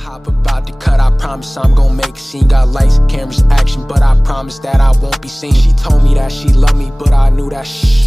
hop about to cut, I promise I'm gonna make a scene. Got lights, cameras, action, but I promise that I won't be seen. She told me that she loved me, but I knew that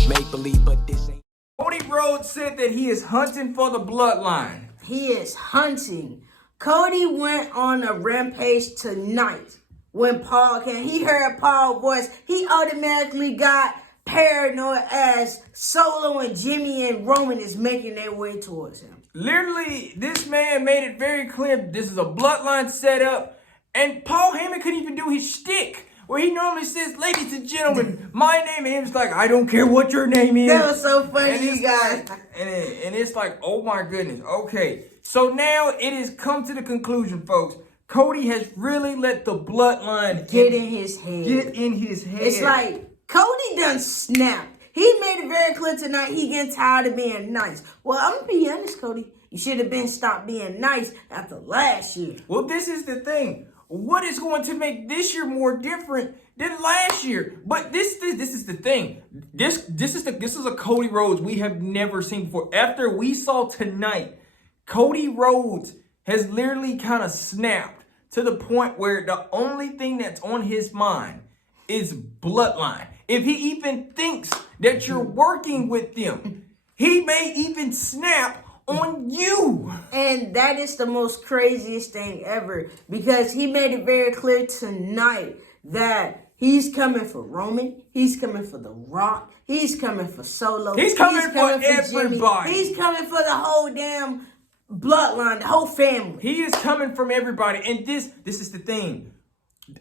make believe, but this ain't. Cody Rhodes said that he is hunting for the bloodline. He is hunting. Cody went on a rampage tonight. When Paul came, he heard Paul's voice. He automatically got paranoid as Solo and Jimmy and Roman is making their way towards him. Literally, this man made it very clear this is a bloodline setup. And Paul Heyman couldn't even do his shtick, where he normally says, ladies and gentlemen, my name, and he's like, I don't care what your name is. That was so funny, you guys. And it's like, oh my goodness. Okay, so now it has come to the conclusion, folks. Cody has really let the bloodline get in his head. It's like Cody done snapped. He made it very clear tonight he getting tired of being nice. Well, I'm going to be honest, Cody. You should have been stopped being nice after last year. Well, this is the thing. What is going to make this year more different than last year? But this is the thing. This is a Cody Rhodes we have never seen before. After we saw tonight, Cody Rhodes has literally kind of snapped to the point where the only thing that's on his mind is bloodline. If he even thinks that you're working with them, he may even snap on you. And that is the most craziest thing ever, because he made it very clear tonight that he's coming for Roman, he's coming for The Rock, he's coming for Solo, he's coming for everybody. Jimmy. He's coming for the whole damn bloodline, the whole family. He is coming from everybody. And this is the thing.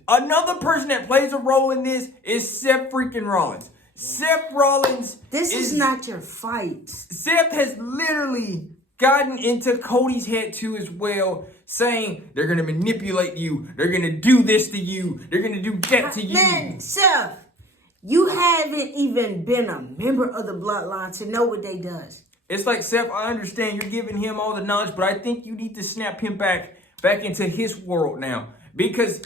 Another person that plays a role in this is Seth freaking Rollins. Seth Rollins. This is not your fight. Seth has literally gotten into Cody's head too as well, saying they're going to manipulate you. They're going to do this to you. They're going to do that to you. Man, Seth, you haven't even been a member of the bloodline to know what they does. It's like, Seth, I understand you're giving him all the knowledge, but I think you need to snap him back into his world now. Because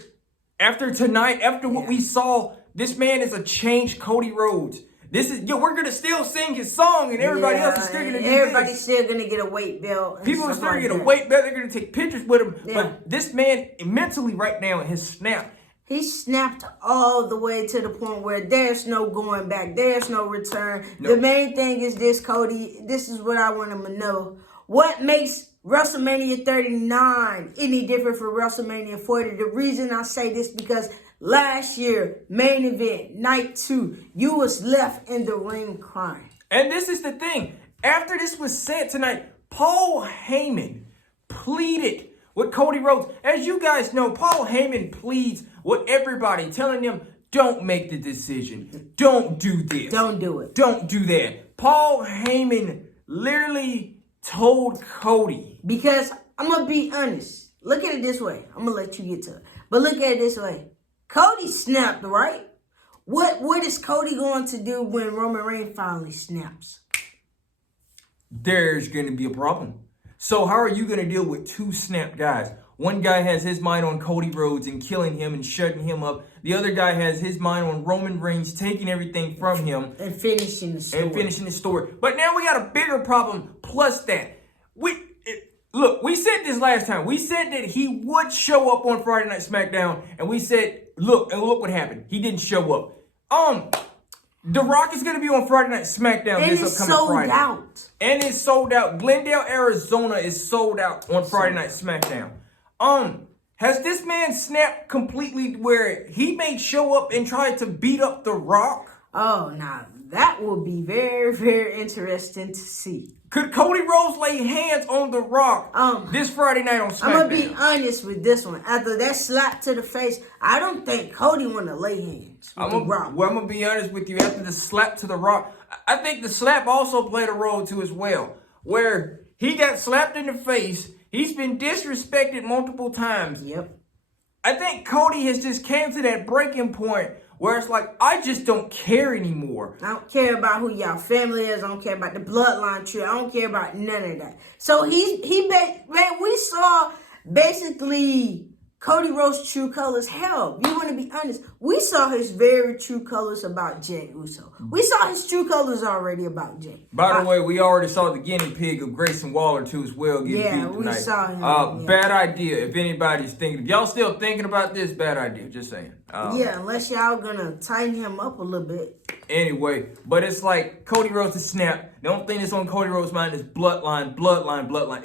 after tonight, after what we saw, this man is a changed Cody Rhodes. We're going to still sing his song, and everybody else is still going to do Everybody's still going to get a weight belt. People are still going to get a weight belt. They're going to take pictures with him. Yeah. But this man, mentally right now, has snapped. He snapped all the way to the point where there's no going back. There's no return. No. The main thing is this, Cody. This is what I want him to know. What makes WrestleMania 39 any different from WrestleMania 40? The reason I say this because last year, main event, night 2, you was left in the ring crying. And this is the thing. After this was said tonight, Paul Heyman pleaded with Cody Rhodes. As you guys know, Paul Heyman pleads with everybody, telling them, don't make the decision. Don't do this. Don't do it. Don't do that. Paul Heyman literally told Cody. Because I'm going to be honest. Look at it this way. I'm going to let you get to it. But look at it this way. Cody snapped, right? What is Cody going to do when Roman Reigns finally snaps? There's going to be a problem. So how are you going to deal with two snapped guys? One guy has his mind on Cody Rhodes and killing him and shutting him up. The other guy has his mind on Roman Reigns taking everything from him. And finishing the story. But now we got a bigger problem plus that. Look, we said this last time. We said that he would show up on Friday Night SmackDown. And we said, look what happened. He didn't show up. The Rock is going to be on Friday Night SmackDown and this upcoming Friday. And it's sold out. Glendale, Arizona is sold out on Friday Night SmackDown. Has this man snapped completely where he may show up and try to beat up The Rock? Oh, now that will be very, very interesting to see. Could Cody Rhodes lay hands on The Rock this Friday night on SmackDown? I'm going to be honest with this one. After that slap to the face, I don't think Cody want to lay hands with The Rock. Well, I'm going to be honest with you. After the slap to The Rock, I think the slap also played a role too as well. Where he got slapped in the face. He's been disrespected multiple times. Yep. I think Cody has just came to that breaking point where it's like, I just don't care anymore. I don't care about who y'all family is. I don't care about the bloodline tree. I don't care about none of that. So we saw basically Cody Rhodes' true colors. Hell, you want to be honest, we saw his very true colors about Jey Uso. We saw his true colors already about Jey. By the way, we already saw the guinea pig of Grayson Waller too as well get beat tonight. We saw him. Bad idea. If anybody's thinking, if y'all still thinking about this, bad idea. Just saying. Unless y'all gonna tighten him up a little bit. Anyway, but it's like Cody Rhodes to snap. The only thing that's on Cody Rhodes' mind is bloodline.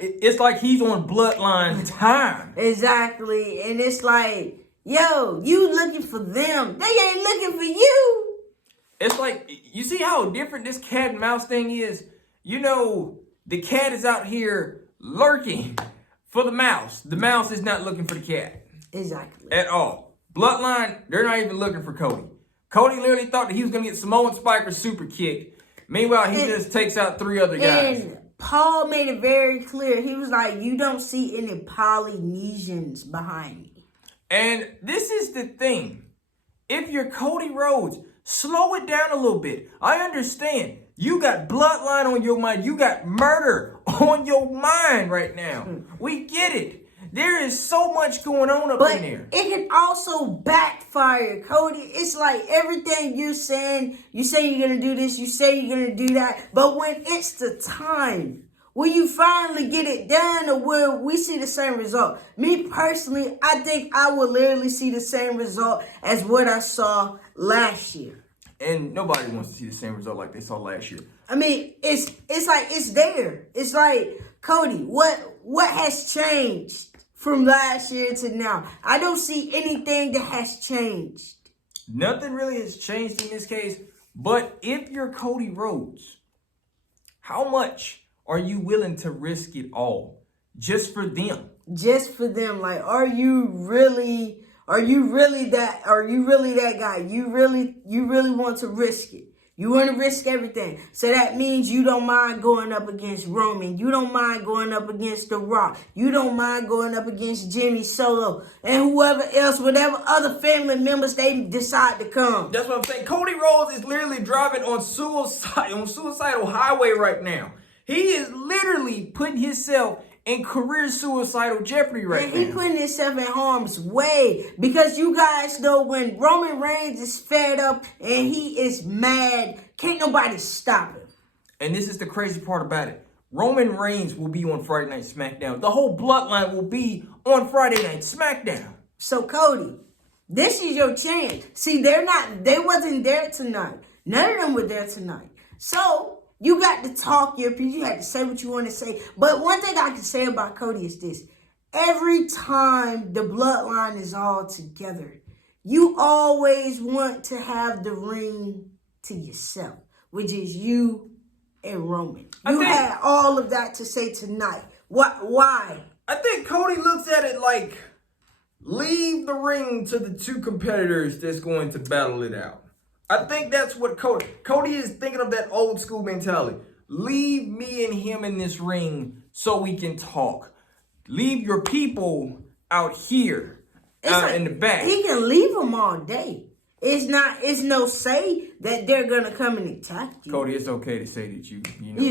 It's like he's on bloodline time. Exactly. And it's like, yo, you looking for them. They ain't looking for you. It's like, you see how different this cat and mouse thing is? You know, the cat is out here lurking for the mouse. The mouse is not looking for the cat. Exactly. At all. Bloodline, they're not even looking for Cody. Cody literally thought that he was going to get Samoan Spiker's super kick. Meanwhile, he just takes out 3 other guys. And Paul made it very clear. He was like, you don't see any Polynesians behind me. And this is the thing. If you're Cody Rhodes, slow it down a little bit. I understand. You got bloodline on your mind. You got murder on your mind right now. We get it. There is so much going on up in there. It can also backfire, Cody. It's like everything you say you're going to do this, you say you're going to do that. But when it's the time, will you finally get it done, or will we see the same result? Me personally, I think I will literally see the same result as what I saw last year. And nobody wants to see the same result like they saw last year. I mean, it's like it's there. It's like, Cody, what has changed from last year to now? I don't see anything that has changed. Nothing really has changed in this case. But if you're Cody Rhodes, how much are you willing to risk it all just for them? Just for them. Like, are you really that guy? You really want to risk it. You want to risk everything. So that means you don't mind going up against Roman. You don't mind going up against The Rock. You don't mind going up against Jimmy Solo and whoever else, whatever other family members they decide to come. That's what I'm saying. Cody Rhodes is literally driving on suicidal highway right now. He is literally putting himself in career suicidal jeopardy right now. He putting himself in harm's way, because you guys know when Roman Reigns is fed up and he is mad, can't nobody stop him. And this is the crazy part about it. Roman Reigns will be on Friday Night SmackDown. The whole bloodline will be on Friday Night SmackDown. So Cody, this is your chance. See, they wasn't there tonight. None of them were there tonight. So you got to talk your piece. You had to say what you want to say. But one thing I can say about Cody is this. Every time the bloodline is all together, you always want to have the ring to yourself, which is you and Roman. You had all of that to say tonight. Why? I think Cody looks at it like, leave the ring to the 2 competitors that's going to battle it out. I think that's what Cody is thinking of, that old school mentality. Leave me and him in this ring so we can talk. Leave your people out here, in the back. He can leave them all day. It's no say that they're gonna come and attack you. Cody, it's okay to say that you're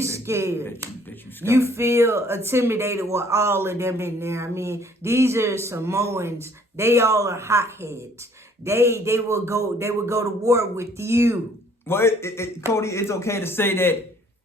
scared. That you scared. You feel intimidated with all of them in there. I mean, these are Samoans. They all are hotheads. They will go to war with you. Well, Cody, it's okay to say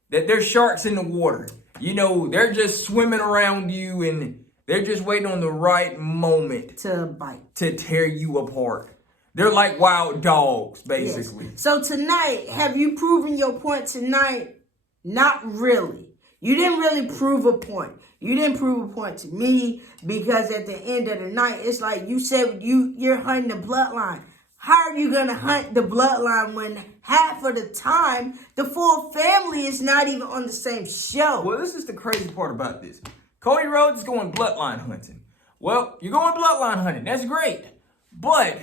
that there's sharks in the water. You know, they're just swimming around you and they're just waiting on the right moment to bite, to tear you apart. They're like wild dogs, basically. Yes. So tonight, have you proven your point tonight? Not really. You didn't really prove a point. You didn't prove a point to me, because at the end of the night, it's like you said you're hunting the bloodline. How are you going to hunt the bloodline when half of the time the full family is not even on the same show? Well, this is the crazy part about this. Cody Rhodes is going bloodline hunting. Well, you're going bloodline hunting. That's great. But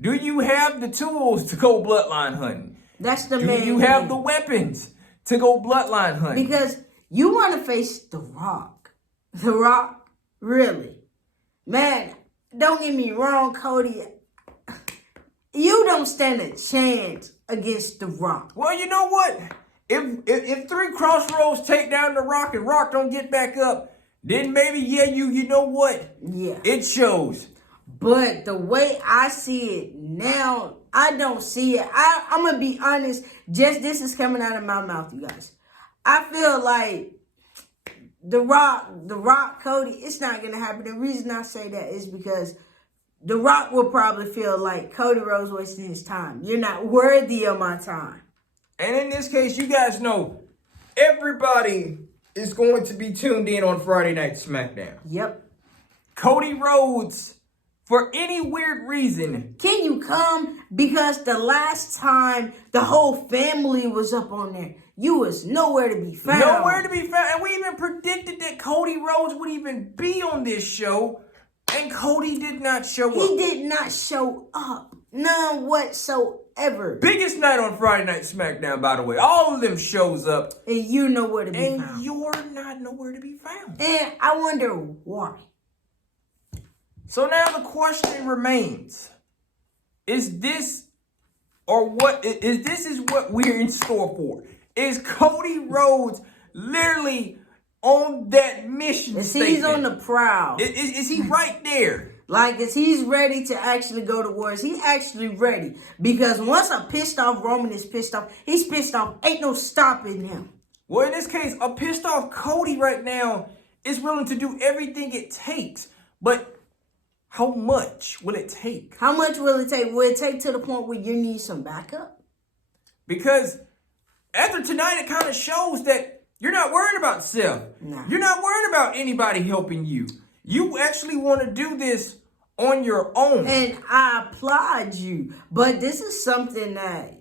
do you have the tools to go bloodline hunting? That's the main thing. Do you have the weapons to go bloodline hunting? Because you want to face The Rock. The Rock? Really? Man, don't get me wrong, Cody. You don't stand a chance against The Rock. Well, you know what? If 3 Crossroads take down The Rock and Rock don't get back up, then maybe, you know what? Yeah. It shows. But the way I see it now, I don't see it. I'm going to be honest. Just this is coming out of my mouth, you guys. I feel like The Rock, Cody, it's not going to happen. The reason I say that is because The Rock will probably feel like Cody Rhodes wasting his time. You're not worthy of my time. And in this case, you guys know everybody is going to be tuned in on Friday Night SmackDown. Yep. Cody Rhodes, for any weird reason. Can you come? Because the last time the whole family was up on there, you was nowhere to be found. Nowhere to be found. And we even predicted that Cody Rhodes would even be on this show. And Cody did not show up. He did not show up. None whatsoever. Biggest night on Friday Night SmackDown, by the way. All of them shows up. And you're nowhere to be found. And you're not nowhere to be found. And I wonder why. So now the question remains. Is this or what is what we're in store for? Is Cody Rhodes literally on that mission statement? He's on the prowl. Is he right there? Like, is he's ready to actually go to war? Is he actually ready? Because once a pissed off Roman is pissed off, he's pissed off. Ain't no stopping him. Well, in this case, a pissed off Cody right now is willing to do everything it takes. But how much will it take? How much will it take? Will it take to the point where you need some backup? Because after tonight, it kind of shows that you're not worried about self. Nah. You're not worried about anybody helping you. You actually want to do this on your own. And I applaud you. But this is something that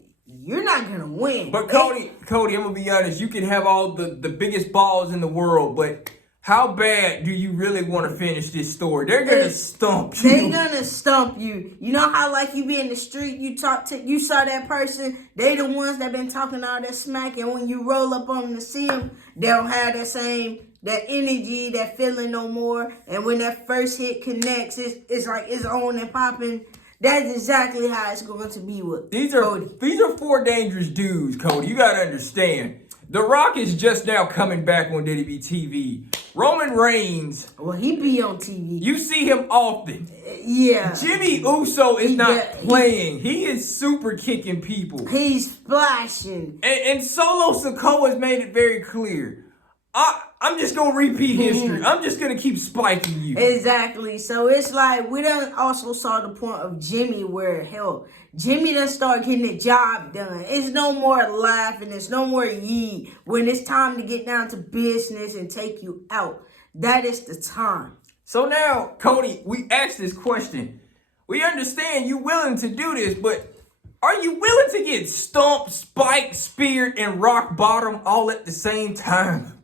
you're not going to win. But Cody, I'm going to be honest. You can have all the biggest balls in the world, but how bad do you really want to finish this story? They're going to stump you. They're going to stump you. You know how like you be in the street, you saw that person, they the ones that been talking all that smack, and when you roll up on them to see them, they don't have that energy, that feeling no more. And when that first hit connects, it's like it's on and popping. That's exactly how it's going to be with Cody. These are four dangerous dudes, Cody. You got to understand. The Rock is just now coming back on TV. Roman Reigns. Well, he be on TV. You see him often. Yeah. Jimmy Uso is not playing. He is super kicking people. He's splashing. And Solosikoa has made it very clear. I'm just going to repeat history. I'm just going to keep spiking you. Exactly. So it's like we done also saw the point of Jimmy where, hell, Jimmy done start getting the job done. It's no more laughing. It's no more yee. When it's time to get down to business and take you out, that is the time. So now, Cody, we asked this question. We understand you willing to do this, but are you willing to get stumped, spiked, speared, and rock bottom all at the same time?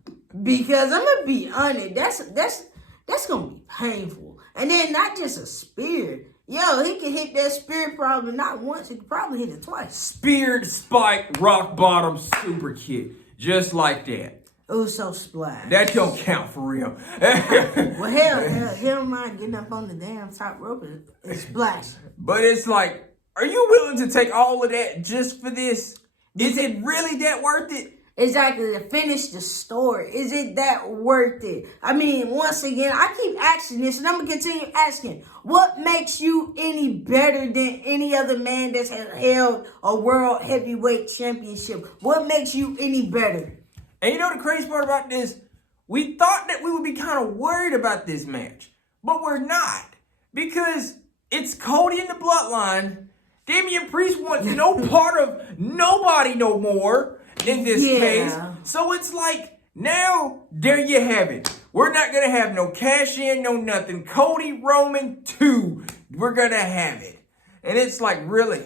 Because I'm gonna be honest, that's gonna be painful. And then not just a spear. Yo, he can hit that spear probably not once, he could probably hit it twice. Speared, spiked, rock bottom, super kick. Just like that. Uso splash. That don't count for real. Well, hell, he don't mind getting up on the damn top rope and splash. But it's like, are you willing to take all of that just for this? Is it really that worth it? Exactly, to finish the story. Is it that worth it? I mean, once again, I keep asking this, and I'm going to continue asking. What makes you any better than any other man that's held a world heavyweight championship? What makes you any better? And you know the crazy part about this? We thought that we would be kind of worried about this match, but we're not. Because it's Cody and the Bloodline. Damian Priest wants no part of nobody no more. In this case. So it's like, now, there you have it. We're not going to have no cash in, no nothing. Cody Roman 2. We're going to have it. And it's like, really?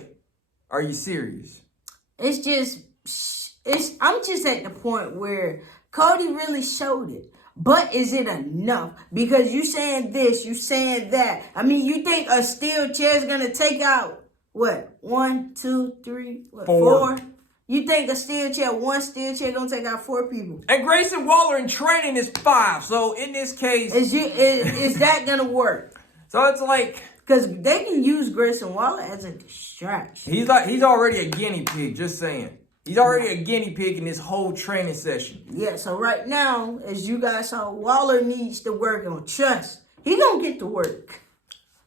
Are you serious? I'm just at the point where Cody really showed it. But is it enough? Because you saying this, you saying that. I mean, you think a steel chair is going to take out, what? 1, 2, 3, what? 4? You think one steel chair gonna take out 4 people? And Grayson Waller in training is 5. So in this case, is that gonna work? So it's like, because they can use Grayson Waller as a distraction. He's already a guinea pig. Just saying, he's already a guinea pig in this whole training session. Yeah. So right now, as you guys saw, Waller needs to work on trust. He gonna get to work.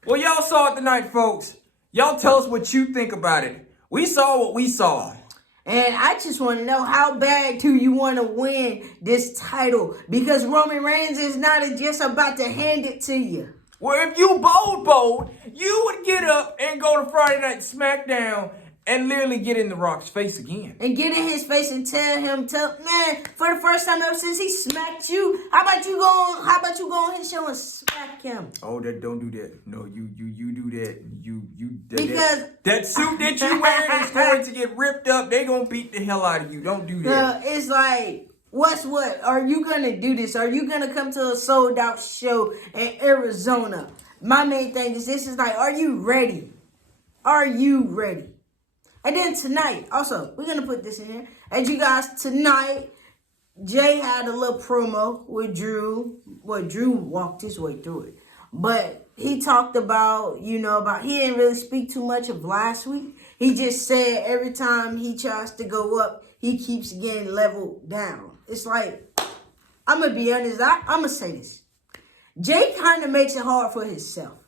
Well, y'all saw it tonight, folks. Y'all tell us what you think about it. We saw what we saw. And I just want to know, how bad do you want to win this title? Because Roman Reigns is not just about to hand it to you. Well, if you bold, you would get up and go to Friday Night SmackDown and literally get in The Rock's face again. And get in his face and tell him, man, for the first time ever since he smacked you, how about you go on his show and smack him? Oh, don't do that. No, you do that. Because that suit that you wearing is going to get ripped up. They gonna beat the hell out of you. Don't do that. It's like, what? Are you gonna do this? Are you gonna come to a sold out show in Arizona? My main thing is this is like, are you ready? Are you ready? And then tonight, also, we're going to put this in here. As you guys, tonight, Jay had a little promo with Drew. Well, Drew walked his way through it. But he talked about, he didn't really speak too much of last week. He just said every time he tries to go up, he keeps getting leveled down. It's like, I'm going to be honest, I'm going to say this. Jay kind of makes it hard for himself.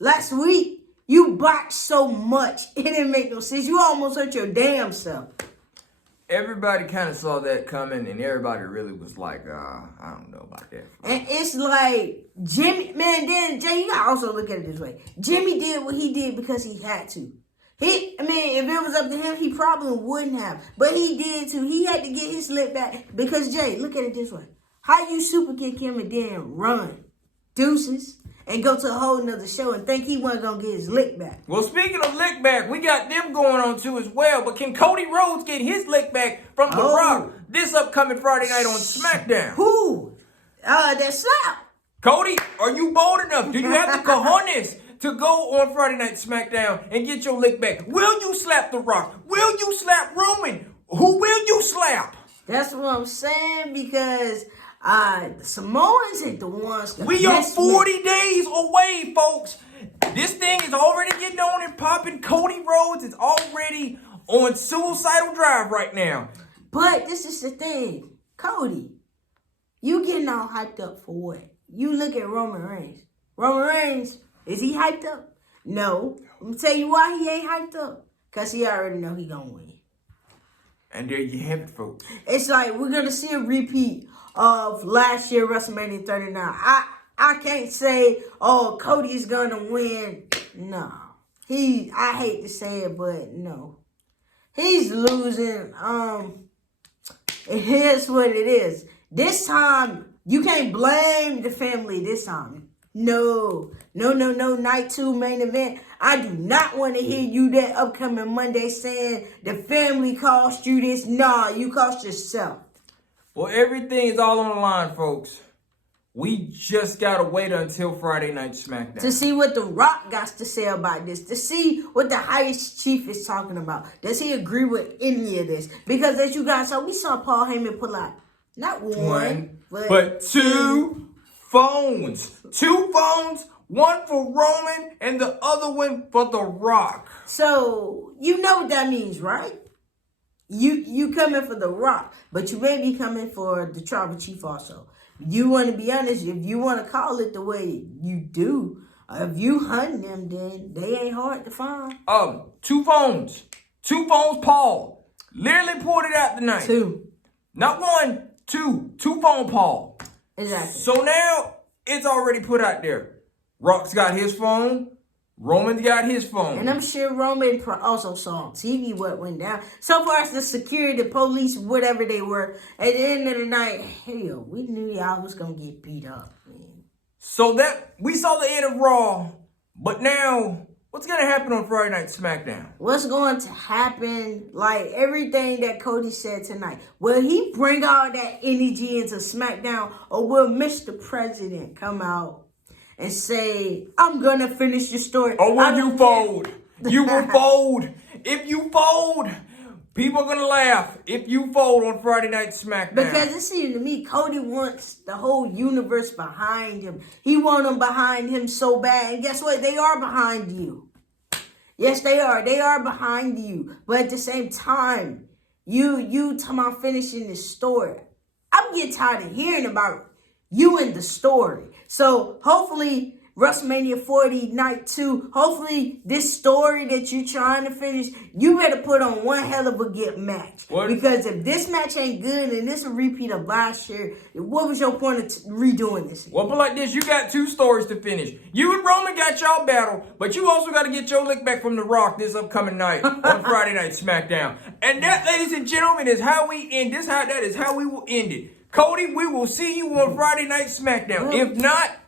Last week, you botched so much, it didn't make no sense. You almost hurt your damn self. Everybody kind of saw that coming, and everybody really was like, I don't know about that. And it's like, Jimmy, man, then, Jay, you gotta also look at it this way. Jimmy did what he did because he had to. If it was up to him, he probably wouldn't have. But he did too. He had to get his lick back. Because, Jay, look at it this way. How you super kick him and then run? Deuces. And go to a whole nother show and think he wasn't going to get his lick back. Well, speaking of lick back, we got them going on too as well. But can Cody Rhodes get his lick back from The Rock this upcoming Friday night on SmackDown? Who? That slap. Cody, are you bold enough? Do you have the cojones to go on Friday Night SmackDown and get your lick back? Will you slap The Rock? Will you slap Roman? Who will you slap? That's what I'm saying, because the Samoans ain't the ones. We are 40 days away, folks. This thing is already getting on and popping. Cody Rhodes is already on suicidal drive right now. But this is the thing. Cody, you getting all hyped up for what? You look at Roman Reigns. Roman Reigns, is he hyped up? No. I'm going to tell you why he ain't hyped up. Because he already know he going to win. And there you have it, folks. It's like we're going to see a repeat of last year WrestleMania 39. I can't say, oh, Cody's going to win. No. I hate to say it, but no. He's losing. It is what it is. This time, you can't blame the family this time. No. Night 2 main event. I do not want to hear you that upcoming Monday saying the family cost you this. Nah, you cost yourself. Well, everything is all on the line, folks. We just got to wait until Friday Night SmackDown to see what The Rock got to say about this. To see what the highest chief is talking about. Does he agree with any of this? Because as you guys saw, we saw Paul Heyman pull out not one, but two phones. 2 phones, one for Roman and the other one for The Rock. So, you know what that means, right? You coming for The Rock, but you may be coming for the tribal chief also. You want to be honest, if you want to call it the way you do, if you hunting them, then they ain't hard to find. 2 phones. 2 phones, Paul. Literally pulled it out tonight. 2. Not 1, 2. 2 phone, Paul. Exactly. So now, it's already put out there. Rock's got his phone. Roman's got his phone. And I'm sure Roman also saw on TV what went down. So far as the security, the police, whatever they were, at the end of the night, hell, we knew y'all was going to get beat up, man. So that, we saw the end of Raw, but now, what's going to happen on Friday Night SmackDown? What's going to happen, like everything that Cody said tonight, will he bring all that energy into SmackDown, or will Mr. President come out and say, I'm going to finish your story? Or will you fold? You will fold. If you fold, people are going to laugh. If you fold on Friday Night SmackDown. Because it seems to me, Cody wants the whole universe behind him. He wants them behind him so bad. And guess what? They are behind you. Yes, they are. They are behind you. But at the same time, you talking about finishing this story. I'm getting tired of hearing about you and the story. So hopefully WrestleMania 40 Night 2. Hopefully, this story that you're trying to finish, you better put on one hell of a good match. What? Because if this match ain't good and this a repeat of last year, what was your point of redoing this? Well, but like this, you got 2 stories to finish. You and Roman got y'all battle, but you also got to get your lick back from The Rock this upcoming night on Friday Night SmackDown. And that, ladies and gentlemen, is how we end this. That is how we will end it. Cody, we will see you on Friday Night SmackDown. If not,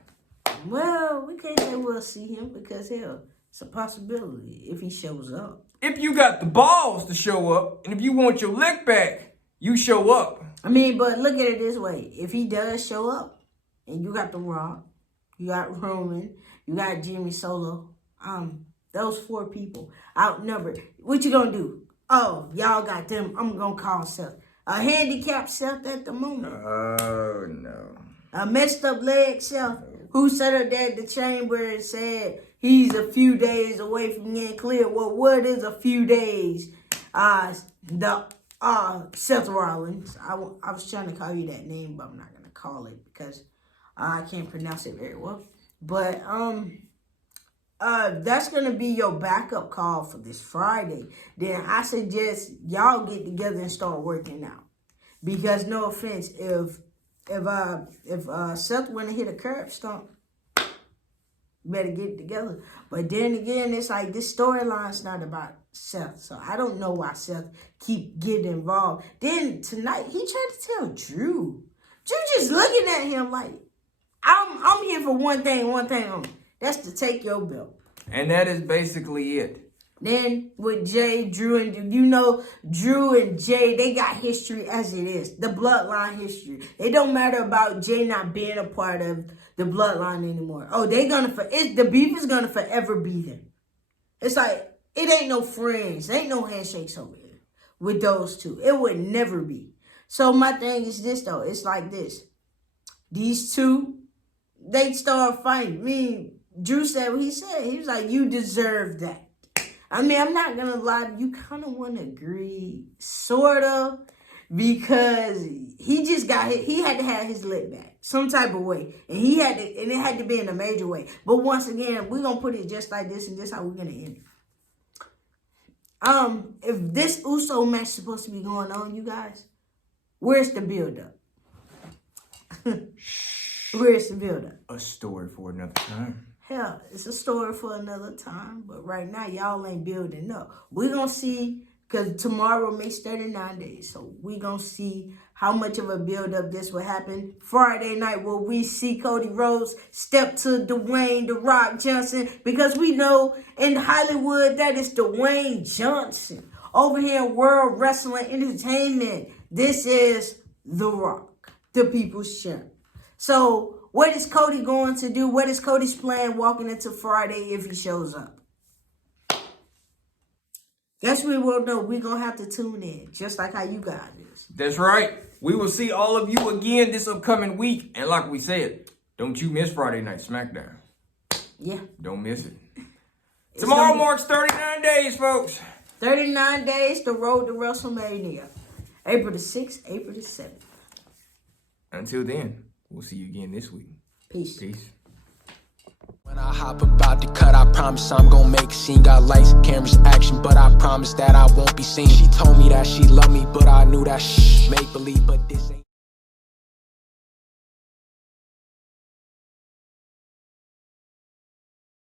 well, we can't say we'll see him because, hell, it's a possibility if he shows up. if you got the balls to show up, and if you want your lick back, you show up. I mean, but look at it this way. If he does show up, and you got The Rock, you got Roman, you got Jimmy Solo, those 4 people outnumbered. What you gonna do? Oh, y'all got them. I'm gonna call Seth. A handicapped Seth at the moment. Oh, no. A messed up leg Seth who sat up there at the chamber and said he's a few days away from getting cleared. Well, what is a few days? Seth Rollins. I was trying to call you that name, but I'm not gonna call it because I can't pronounce it very well. But that's gonna be your backup call for this Friday. Then I suggest y'all get together and start working out. Because no offense, if Seth wanna hit a curb stomp, better get it together. But then again, it's like this storyline's not about Seth, so I don't know why Seth keep getting involved. Then tonight he tried to tell Drew. Drew just looking at him like, I'm here for one thing only. That's to take your belt. And that is basically it. Then with Jay, Drew, and you know, Drew and Jay, they got history as it is. The bloodline history. It don't matter about Jay not being a part of the bloodline anymore. Oh, the beef is gonna forever be there. It's like, it ain't no friends. Ain't no handshakes over here with those two. It would never be. So my thing is this though. It's like this. These two, they start fighting. I mean, Drew said what he said. He was like, you deserve that. I mean, I'm not going to lie. You kind of want to agree, sort of, because he just got hit. He had to have his lick back some type of way. And it had to be in a major way. But once again, we're going to put it just like this, and this is how we're going to end it. If this Uso match is supposed to be going on, you guys, where's the build-up? Where's the build-up? A story for another time. Hell, it's a story for another time. But right now, y'all ain't building up. We're going to see, because tomorrow makes 39 days. So we're going to see how much of a build-up this will happen. Friday night, will we see Cody Rhodes step to Dwayne "The Rock" Johnson? Because we know in Hollywood that is Dwayne Johnson. Over here in World Wrestling Entertainment, this is The Rock, the people's champ. So what is Cody going to do? What is Cody's plan walking into Friday if he shows up? Guess we will know. We're going to have to tune in, just like how you guys is. That's right. We will see all of you again this upcoming week. And like we said, don't you miss Friday Night SmackDown. Yeah. Don't miss it. Tomorrow marks 39 days, folks. 39 days, the road to WrestleMania. April the 6th, April the 7th. Until then, we'll see you again this week. Peace. Peace. When I hop about to cut, I promise I'm gonna make a scene. Got lights, cameras, action, but I promise that I won't be seen. She told me that she loved me, but I knew that make believe, but this ain't